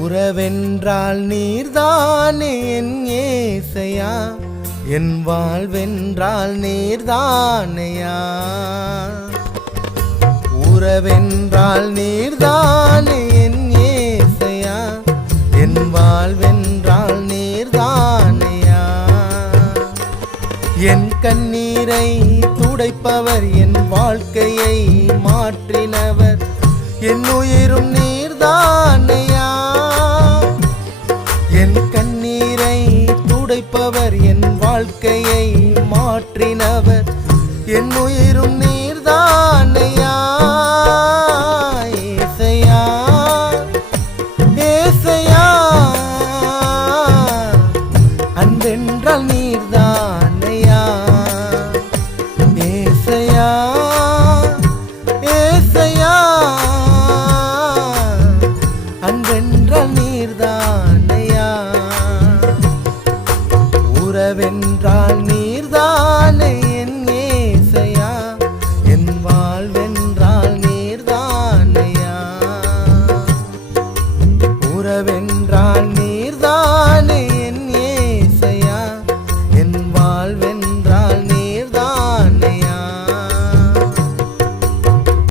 உறவென்றால் நீர்தானே என் ஏசையா, என் வாழ்வென்றால் நீர்தானையா. உறவென்றால் நீர்தானே என் ஏசையா, என் வாழ்வென்றால் நீர்தானையா. என் கண்ணீரை துடைப்பவர், என் வாழ்க்கையை மாற்றினவர், என் உயிரும் நீர்தானையா. என் கண்ணீரை துடைப்பவர், என் வாழ்க்கையை மாற்றினவர், என் உயிரும் நீர்தானையா. ஏசையா ஏசையா, அன்பென்றால் நீர்தானையா. ஏசையா ஏசையா, அன்பென்றால் நீர்தானையா. உறவென்றால் நீ